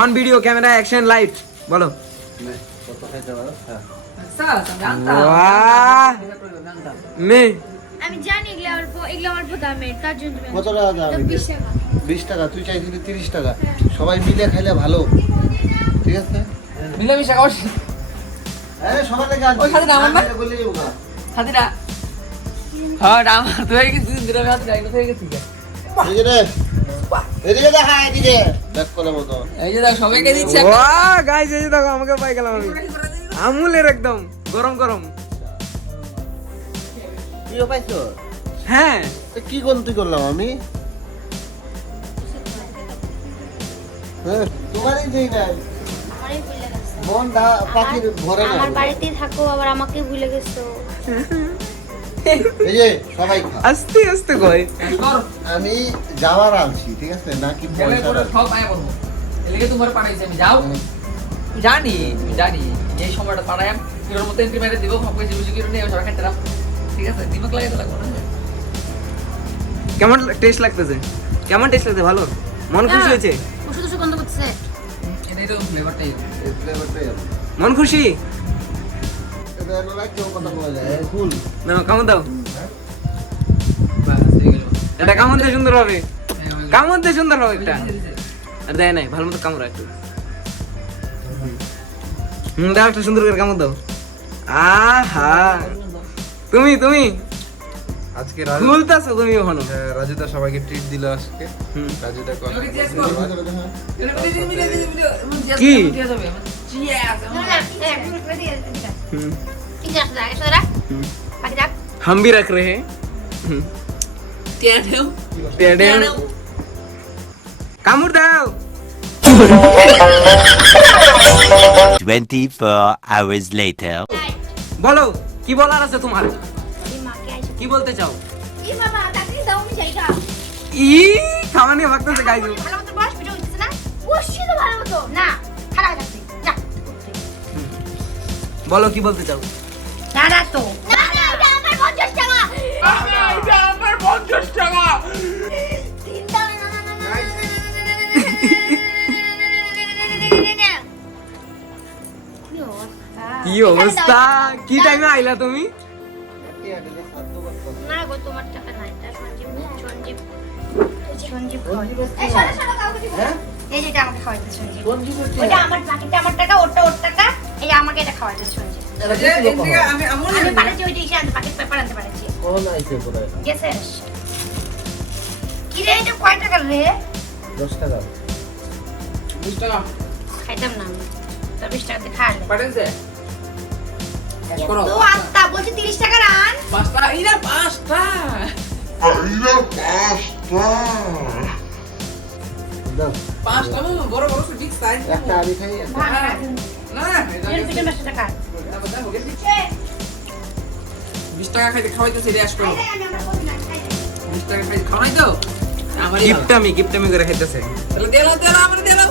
On video camera action light বলো। বাহ নে আমি জানি এগুলো অল্প দামের, তার জন্য তুমি কত টাকা দাম? 20 টাকা। 20 টাকা, তুই চাইছিলি 30 টাকা। সবাই মিলে খাইলে ভালো, ঠিক আছে? মিলামিশা খাওয়া হ্যাঁ, সবার লেগে ওই সাথে আমার না? বললেই হোক। সাথীরা হ্যাঁ আমার তো হয়ে গেছি দিন ধরে হাত গাইলো হয়ে গেছি এদিকে দে, এদিকে দেখা, এদিকে ব্যাক করে মতো। এই যে দেখ সবাইকে দিচ্ছে বাহ গাইস এই যে দেখো আমাকে পাই গেলাম আমি আমুলের একদম গরম গরম। তুইও পাইছো? হ্যাঁ তো কি গন্তি করলাম আমি? হ্যাঁ, তোমারই যেই নাই আমারই ভুলে গেছো। মন পাখির ভরে না। আমার বাড়িতেই থাকো আবার আমাকে ভুলে গেছো। এই যে সবাই খা। আস্তে আস্তে কই আমি যাওয়ার আনছি, ঠিক আছে, নাকি গেলে পয়সা পরে সব আয়া করবো এদিকে তোমার পাঠাইছি আমি যাও জানি তুমি জানি এই সময়টা পাঠাইম কিলোর মতো এন্ট্রি মেরে দিব সব কিছু বুঝি কিলো নিয়ে সবাই খেতে রাখ ঠিক আছে দিমাগ লাগাইতে লাগবে না কেমন টেস্ট লাগতেছে? কেমন টেস্ট লাগছে? ভালো? মন খুশি হয়েছে? ওষুধ ওষুধ বন্ধ করতেছে। এটাই তো ফ্লেভারটাই এই ফ্লেভারটাই আছে। মন খুশি? এটা না কেউ কথা বলে যায়, ফুল। না কামন দাও, বাস হয়ে গেল এটা কামন দিয়ে সুন্দর হবে, কামন দিয়ে সুন্দর হবে একটা। আর দেয় নাই ভালো মতো কামড়া একটু। দাও একটা সুন্দর করে কামড় দাও। আহা তুমি তুমি আজকে খুলতাছো তুমি ওখানে। রাজুদা সবাইকে ট্রিট দিল আজকে। হুম। রাজুদা কল কি? হুম, ঠিক আছে রাখ এটা রাখ। হুম। বাকি রাখ। हम भी रख रहे हैं। টেডে কামড় দাও। 24 hours later. বলো কি বলার আছে তোমার? এই মাকে আইছে। কি বলতে চাও? এই বাবা তাকে দাও আমি জায়গা। ই খাওয়া নিয়ে ভাগতেছে গাইজ। ভালো মতো বস ভিডিও হচ্ছে না? বসছি তো ভালো মতো। না, খারাপ লাগছে। যা। বলো কি বলতে চাও? না না তো। না না এটা আমার 50 টাকা। এটা আমার 50 টাকা তিন টাকা না না না। কি অবস্থা? কি টাইমে আইলা তুমি? না গো তোমার টাকা নাই তা সঞ্জীব এই সরে সরে কাউকে দিব না। এই যেটা আমাকে খাওয়াইতে সঞ্জীব ওটা আমার বাকিটা আমার টাকা ওটা ওর টাকা এই আমাকে এটা খাওয়াইতে সঞ্জীব আমি আমুল আমি পাঠাচ্ছি ওইটা ইসে আনতে পাকেট পেপার আনতে পাঠাচ্ছি কোন আইছে কোথায়? গেছে কি রে এটা কয় টাকা রে 10 টাকা। 20 টাকা খাইতাম না আমি তো 20 টাকা দিয়ে খাইলে পাঠাইছে ক্যাশ করো তো আত্তা বলছি 30 টাকা আন 5 টাকা ইনা 5 টাকা দাও। 5 টাকা বড় বড় বিগ সাইজ একটা আমি খাই, একটা। না এর পিছনে 5 টাকা 20 টাকা খাইতে খাওয়াইতেছে রেশ করো আমি আমরা কই না খাই 20 টাকা খাইতে খাওয়াই তো আমার গিফটামি করে খাইতেছে। তাহলে দেলাও আমরা দেলাও